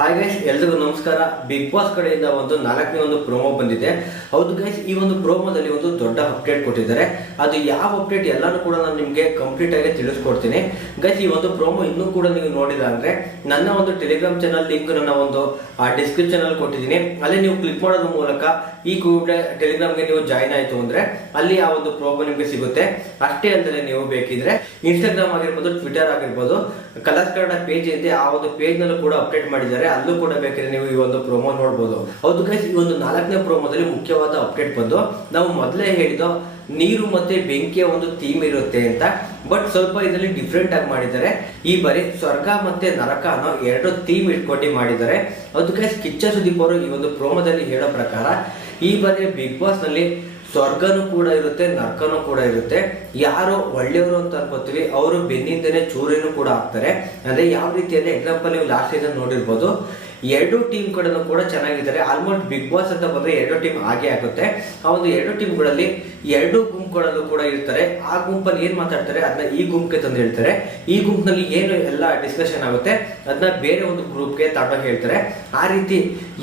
Hi guys ಎಲ್ರಿಗೂ ನಮಸ್ಕಾರ. Big Boss ಕಡೆಯಿಂದ ಒಂದು ನಾಲ್ಕನೇ ಒಂದು ಪ್ರೋಮೋ ಬಂದಿದೆ. ಹೌದು ಗೈಸ್ ಈ ಒಂದು ಪ್ರೋಮೋದಲ್ಲಿ ಒಂದು ದೊಡ್ಡ ಅಪ್ಡೇಟ್ ಕೊಟ್ಟಿದ್ದಾರೆ. ಅದು ಯಾವ ಅಪ್ಡೇಟ್ ಎಲ್ಲಾನು ಕೂಡ ನಾನು ನಿಮಗೆ ಕಂಪ್ಲೀಟ್ ಆಗಿ ತಿಳಿಸ್ಕೊಡ್ತೀನಿ. ಗೈಸ್ ಈ ಒಂದು ಪ್ರೋಮೋ ಇನ್ನೂ ಕೂಡ ನೀವು ನೋಡಿಲ್ಲ ಅಂದರೆ ನನ್ನ ಒಂದು ಟೆಲಿಗ್ರಾಮ್ ಚಾನಲ್ ಲಿಂಕ್ ನನ್ನ ಒಂದು ಡಿಸ್ಕ್ರಿಪ್ಷನ್ ಅಲ್ಲಿ ಕೊಟ್ಟಿದ್ದೀನಿ. ಅಲ್ಲಿ ನೀವು ಕ್ಲಿಕ್ ಮಾಡೋದ್ರ ಮೂಲಕ ಈ ಕೂಡ ಟೆಲಿಗ್ರಾಮ್ಗೆ ನೀವು ಜಾಯಿನ್ ಆಯಿತು ಅಂದ್ರೆ ಅಲ್ಲಿ ಆ ಒಂದು ಪ್ರೋಮೋ ನಿಮಗೆ ಸಿಗುತ್ತೆ. ಅಷ್ಟೇ ಅಲ್ಲದೆ ನೀವು ಬೇಕಿದ್ರೆ ಇನ್ಸ್ಟಾಗ್ರಾಮ್ ಆಗಿರ್ಬೋದು ಟ್ವಿಟರ್ ಆಗಿರ್ಬೋದು ಕಲರ್ಸ್ ಕನ್ನಡ ಪೇಜ್ ಇದೆ, ಆ ಒಂದು ಪೇಜ್ನಲ್ಲೂ ಕೂಡ ಅಪ್ಡೇಟ್ ಮಾಡಿದ್ದಾರೆ. ಅಲ್ಲೂ ಕೂಡ ಬೇಕಾದ್ರೆ ನೀವು ಈ ಒಂದು ಪ್ರೋಮೋ ನೋಡಬಹುದು ಹೌದು ಗೈಸ್ ಈ ಒಂದು ನಾಲ್ಕನೇ ಪ್ರೋಮೋದಲ್ಲಿ ಮುಖ್ಯವಾದ ಅಪ್ಡೇಟ್ ಬಂದು ನಾವು ಮೊದಲೇ ಹೇಳಿದ್ದು ನೀರು ಮತ್ತೆ ಬೆಂಕಿಯ ಒಂದು ಥೀಮ್ ಇರುತ್ತೆ ಅಂತ. ಬಟ್ ಸ್ವಲ್ಪ ಇದರಲ್ಲಿ ಡಿಫ್ರೆಂಟ್ ಆಗಿ ಮಾಡಿದ್ದಾರೆ. ಈ ಬಾರಿ ಸ್ವರ್ಗ ಮತ್ತೆ ನರಕ ಅನ್ನೋ ಎರಡು ಥೀಮ್ ಇಟ್ಕೊಂಡು ಮಾಡಿದ್ದಾರೆ. ಅದು ಗೈಸ್ ಕಿಚ್ಚ ಸುದೀಪ್ ಅವರು ಈ ಒಂದು ಪ್ರೋಮೋದಲ್ಲಿ ಹೇಳೋ ಪ್ರಕಾರ ಈ ಬಾರಿ ಬಿಗ್ ಬಾಸ್ನಲ್ಲಿ ಸ್ವರ್ಗನೂ ಕೂಡ ಇರುತ್ತೆ, ನರ್ಕನೂ ಕೂಡ ಇರುತ್ತೆ. ಯಾರು ಒಳ್ಳೆಯವರು ಅಂತ ಅನ್ಕೋತೀವಿ, ಅವರು ಬೆನ್ನಿಂದನೇ ಚೂರೇನು ಕೂಡ ಆಗ್ತಾರೆ ಅಂದ್ರೆ ಯಾವ ರೀತಿಯಲ್ಲಿ ಎಕ್ಸಾಂಪಲ್ ನೀವು ಲಾಸ್ಟ್ ಇದನ್ನು ನೋಡಿರ್ಬೋದು. ಎರಡು ಟೀಮ್ ಕಡೆನೂ ಕೂಡ ಚೆನ್ನಾಗಿದ್ದಾರೆ. ಆಲ್ಮೋಸ್ಟ್ ಬಿಗ್ ಬಾಸ್ ಅಂತ ಬಂದ್ರೆ ಎರಡು ಟೀಮ್ ಹಾಗೆ ಆಗುತ್ತೆ. ಆ ಒಂದು ಎರಡು ಟೀಮ್ಗಳಲ್ಲಿ ಎರಡು ಗುಂಪುಗಳಲ್ಲೂ ಕೂಡ ಇರ್ತಾರೆ. ಆ ಗುಂಪಲ್ಲಿ ಏನ್ ಮಾತಾಡ್ತಾರೆ? ಅದನ್ನ ಈ ಗುಂಪಿಗೆ ತಂದು ಹೇಳ್ತಾರೆ ಈ ಗುಂಪಿನಲ್ಲಿ ಏನು ಎಲ್ಲ ಡಿಸ್ಕಷನ್ ಆಗುತ್ತೆ? ಅದನ್ನ ಬೇರೆ ಒಂದು ಗ್ರೂಪ್ಗೆ ತಗೊಂಡೋಗಿ ಹೇಳ್ತಾರೆ. ಆ ರೀತಿ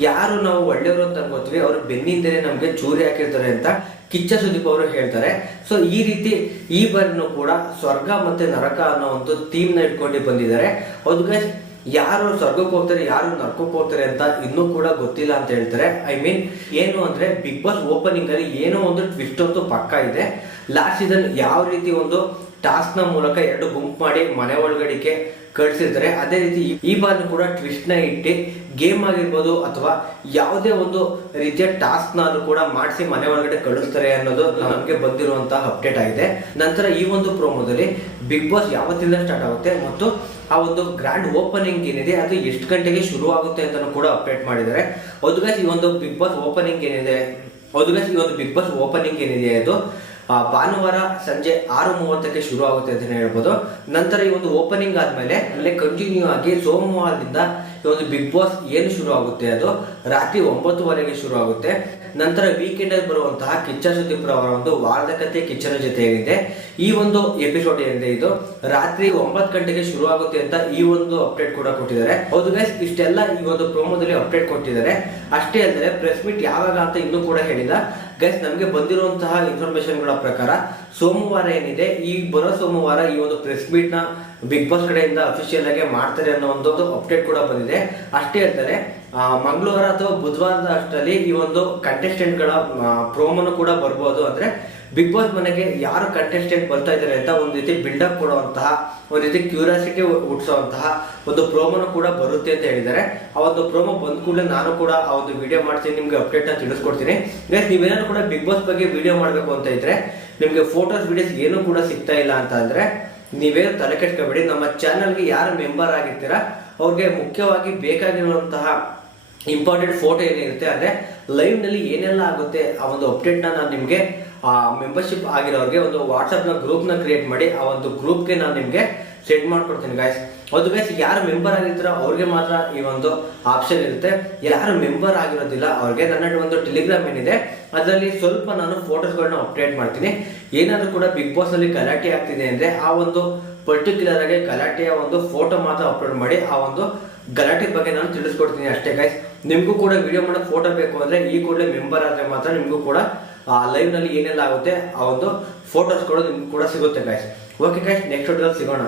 ಯಾರು ನಾವು ಒಳ್ಳೆಯವರು ಅಂತ ಅನ್ಕೋತೀವಿ ಅವರು ಬೆನ್ನಿಂದಲೇ ನಮಗೆ ಚೂರಿ ಹಾಕಿರ್ತಾರೆ ಅಂತ ಕಿಚ್ಚ ಸುದೀಪ್ ಅವರು ಹೇಳ್ತಾರೆ. ಸೊ ಈ ರೀತಿ ಈ ಬಾರಿನೂ ಕೂಡ ಸ್ವರ್ಗ ಮತ್ತೆ ನರಕ ಅನ್ನೋ ಒಂದು ಥೀಮ್ನ ಇಟ್ಕೊಂಡು ಬಂದಿದ್ದಾರೆ. guys, ಯಾರು ಸ್ವರ್ಗಕ್ಕೆ ಹೋಗ್ತಾರೆ, ಯಾರು ನರ್ಕಕ್ಕೆ ಹೋಗ್ತಾರೆ ಅಂತ ಇನ್ನೂ ಕೂಡ ಗೊತ್ತಿಲ್ಲ ಅಂತ ಹೇಳ್ತಾರೆ. ಐ ಮೀನ್ ಏನು ಅಂದ್ರೆ ಬಿಗ್ ಬಾಸ್ ಓಪನಿಂಗ್ ಅಲ್ಲಿ ಏನೋ ಒಂದು ಟ್ವಿಸ್ಟ್ ಅಂತೂ ಪಕ್ಕ ಇದೆ. ಲಾಸ್ಟ್ ಸೀಸನ್ ಯಾವ ರೀತಿ ಒಂದು ಟಾಸ್ಕ್ನ ಮೂಲಕ ಎರಡು ಗುಂಪು ಮಾಡಿ ಮನೆ ಒಳಗಡೆಗೆ ಕಳಿಸಿರ್ತಾರೆ. ಅದೇ ರೀತಿ ಈ- ಬಾರಿ ಕೂಡ ಟ್ವಿಸ್ಟ್ನ ಇಟ್ಟು ಗೇಮ್ ಆಗಿರ್ಬೋದು ಅಥವಾ ಯಾವುದೇ ಒಂದು ರೀತಿಯ ಟಾಸ್ಕ್ ಕೂಡ ಮಾಡಿಸಿ ಮನೆ ಒಳಗಡೆ ಕಳಿಸ್ತಾರೆ ಅನ್ನೋದು ನಮಗೆ ಬಂದಿರುವಂತಹ ಅಪ್ಡೇಟ್ ಆಗಿದೆ. ನಂತರ ಈ ಒಂದು ಪ್ರೋಮೋದಲ್ಲಿ ಬಿಗ್ ಬಾಸ್ ಯಾವತ್ತಿಂದ ಸ್ಟಾರ್ಟ್ ಆಗುತ್ತೆ ಮತ್ತು ಆ ಒಂದು ಗ್ರ್ಯಾಂಡ್ ಓಪನಿಂಗ್ ಏನಿದೆ, ಅದು ಎಷ್ಟು ಗಂಟೆಗೆ ಶುರು ಆಗುತ್ತೆ ಅಂತ ಕೂಡ ಅಪ್ಡೇಟ್ ಮಾಡಿದ್ದಾರೆ. ಅದು ಈ ಒಂದು ಬಿಗ್ ಬಾಸ್ ಓಪನಿಂಗ್ ಏನಿದೆ? ಅದು ಈ ಒಂದು ಬಿಗ್ ಬಾಸ್ ಓಪನಿಂಗ್ ಏನಿದೆ ಅದು? ಭಾನುವಾರ ಸಂಜೆ ಆರು ಮೂವತ್ತಕ್ಕೆ ಶುರು ಆಗುತ್ತೆ ಅಂತ ಹೇಳ್ಬೋದು. ನಂತರ ಈ ಒಂದು ಓಪನಿಂಗ್ ಆದ್ಮೇಲೆ ಅಲ್ಲೇ ಕಂಟಿನ್ಯೂ ಆಗಿ ಸೋಮವಾರದಿಂದ ಈ ಒಂದು ಬಿಗ್ ಬಾಸ್ ಏನು ಶುರು ಆಗುತ್ತೆ ಅದು? ರಾತ್ರಿ ಒಂಬತ್ತುವರೆಗೆ ಶುರು ಆಗುತ್ತೆ ನಂತರ ವೀಕೆಂಡ್ ಅಲ್ಲಿ ಬರುವಂತಹ ಕಿಚ್ಚ ಸುದೀಪ್ರ ಅವರ ಒಂದು ವಾರದ ಕತೆ ಕಿಚ್ಚನ ಜೊತೆ ಏನಿದೆ. ಈ ಒಂದು ಎಪಿಸೋಡ್ ಏನಿದೆ ಇದು? ರಾತ್ರಿ ಒಂಬತ್ತು ಗಂಟೆಗೆ ಶುರು ಆಗುತ್ತೆ ಅಂತ ಈ ಒಂದು ಅಪ್ಡೇಟ್ ಕೂಡ ಕೊಟ್ಟಿದ್ದಾರೆ. ಹೌದು ಗೈಸ್ ಇಷ್ಟೆಲ್ಲ ಈ ಒಂದು ಪ್ರೋಮೋದಲ್ಲಿ ಅಪ್ಡೇಟ್ ಕೊಟ್ಟಿದ್ದಾರೆ. ಅಷ್ಟೇ ಅಲ್ಲದೆ ಪ್ರೆಸ್ ಮೀಟ್ ಯಾವಾಗ ಅಂತ ಇನ್ನೂ ಕೂಡ ಹೇಳಿಲ್ಲ. ಗೈಸ್ ನಮಗೆ ಬಂದಿರುವಂತಹ ಇನ್ಫಾರ್ಮೇಶನ್ಗಳ ಪ್ರಕಾರ ಸೋಮವಾರ ಏನಿದೆ? ಈ ಬರೋ ಸೋಮವಾರ ಈ ಒಂದು ಪ್ರೆಸ್ ಮೀಟ್ನ ಬಿಗ್ ಬಾಸ್ ಕಡೆಯಿಂದ ಅಫಿಷಿಯಲ್ ಆಗಿ ಮಾಡ್ತಾರೆ ಅನ್ನೋ ಒಂದು ಅಪ್ಡೇಟ್ ಕೂಡ ಬಂದಿದೆ. ಅಷ್ಟೇ ಅಲ್ಲದೆ ಮಂಗಳವಾರ ಅಥವಾ ಬುಧವಾರದ ಅಷ್ಟರಲ್ಲಿ ಈ ಒಂದು ಕಂಟೆಸ್ಟೆಂಟ್ಗಳ ಗಳ ಪ್ರೋಮೋನು ಕೂಡ ಬರ್ಬೋದು. ಅಂದ್ರೆ ಬಿಗ್ ಬಾಸ್ ಮನೆಗೆ ಯಾರು ಕಂಟೆಸ್ಟೆಂಟ್ ಬರ್ತಾ ಇದ್ದಾರೆ ಅಂತ ಒಂದು ರೀತಿ ಬಿಲ್ಡಪ್ ಕೊಡುವಂತಹ, ಒಂದು ರೀತಿ ಕ್ಯೂರಿಯಾಸಿಟಿ ಹುಟ್ಟಿಸುವಂತಹ ಒಂದು ಪ್ರೋಮೋನು ಕೂಡ ಬರುತ್ತೆ ಅಂತ ಹೇಳಿದ್ದಾರೆ. ಆ ಒಂದು ಪ್ರೋಮೋ ಬಂದ ಕೂಡಲೇ ನಾನು ಕೂಡ ಆ ಒಂದು ವಿಡಿಯೋ ಮಾಡ್ತೀನಿ, ನಿಮ್ಗೆ ಅಪ್ಡೇಟ್ ಅಂತ ತಿಳಿಸ್ಕೊಡ್ತೀನಿ. ಗೈಸ್ ನೀವೇನಾದ್ರು ಕೂಡ ಬಿಗ್ ಬಾಸ್ ಬಗ್ಗೆ ವಿಡಿಯೋ ಮಾಡಬೇಕು ಅಂತ ಇದ್ರೆ, ನಿಮ್ಗೆ ಫೋಟೋಸ್ ವಿಡಿಯೋಸ್ ಏನೂ ಕೂಡ ಸಿಗ್ತಾ ಇಲ್ಲ ಅಂತ ಅಂದ್ರೆ ನೀವೇನು ತಲೆ ಕೆಟ್ಕೋಬೇಡಿ ನಮ್ಮ ಚಾನಲ್ಗೆ ಯಾರು ಮೆಂಬರ್ ಆಗಿರ್ತೀರಾ, ಅವ್ರಿಗೆ ಮುಖ್ಯವಾಗಿ ಬೇಕಾಗಿರುವಂತಹ ಇಂಪಾರ್ಟೆಂಟ್ ಫೋಟೋ ಏನಿರುತ್ತೆ, ಅಂದ್ರೆ ಲೈವ್ನಲ್ಲಿ ಏನೆಲ್ಲ ಆಗುತ್ತೆ, ಆ ಒಂದು ಅಪ್ಡೇಟ್ ನಾನು ನಿಮ್ಗೆ ಮೆಂಬರ್ಶಿಪ್ ಆಗಿರೋರಿಗೆ ಒಂದು ವಾಟ್ಸಪ್ನ ಗ್ರೂಪ್ನ ಕ್ರಿಯೇಟ್ ಮಾಡಿ, ಆ ಒಂದು ಗ್ರೂಪ್ಗೆ ನಾನು ನಿಮಗೆ ಸೆಂಡ್ ಮಾಡ್ಕೊಡ್ತೀನಿ ಗಾಯ್ಸ್ ಅದು ಗೈಸ್ ಯಾರು ಮೆಂಬರ್ ಆಗಿರ್ತಾರೋ ಅವ್ರಿಗೆ ಮಾತ್ರ ಈ ಒಂದು ಆಪ್ಷನ್ ಇರುತ್ತೆ. ಯಾರು ಮೆಂಬರ್ ಆಗಿರೋದಿಲ್ಲ, ಅವ್ರಿಗೆ ನನ್ನ ಒಂದು ಟೆಲಿಗ್ರಾಮ್ ಏನಿದೆ, ಅದರಲ್ಲಿ ಸ್ವಲ್ಪ ನಾನು ಫೋಟೋಸ್ಗಳನ್ನ ಅಪ್ಡೇಟ್ ಮಾಡ್ತೀನಿ. ಏನಾದರೂ ಕೂಡ ಬಿಗ್ ಬಾಸ್ ಅಲ್ಲಿ ಗಲಾಟೆ ಆಗ್ತಿದೆ ಅಂದ್ರೆ, ಆ ಒಂದು ಪರ್ಟಿಕ್ಯುಲರ್ ಆಗಿ ಗಲಾಟೆಯ ಒಂದು ಫೋಟೋ ಮಾತ್ರ ಅಪ್ಲೋಡ್ ಮಾಡಿ, ಆ ಒಂದು ಗಲಾಟೆ ಬಗ್ಗೆ ನಾನು ತಿಳಿಸ್ಕೊಡ್ತೀನಿ ಅಷ್ಟೇ ಗೈಸ್ ನಿಮಗೂ ಕೂಡ ವಿಡಿಯೋ ಮಾಡೋ ಫೋಟೋ ಬೇಕು ಅಂದ್ರೆ, ಈ ಕೂಡಲೇ ಮೆಂಬರ್ ಆದ್ರೆ ಮಾತ್ರ ನಿಮಗೂ ಕೂಡ ಆ ಲೈವ್ನಲ್ಲಿ ಏನೆಲ್ಲ ಆಗುತ್ತೆ, ಆ ಒಂದು ಫೋಟೋಸ್ ಕೂಡ ನಿಮ್ಗೆ ಕೂಡ ಸಿಗುತ್ತೆ ಗಾಯ್ಸ್ ಓಕೆ ಗಾಯ್ಸ್ ನೆಕ್ಸ್ಟ್ ಸಿಗೋಣ.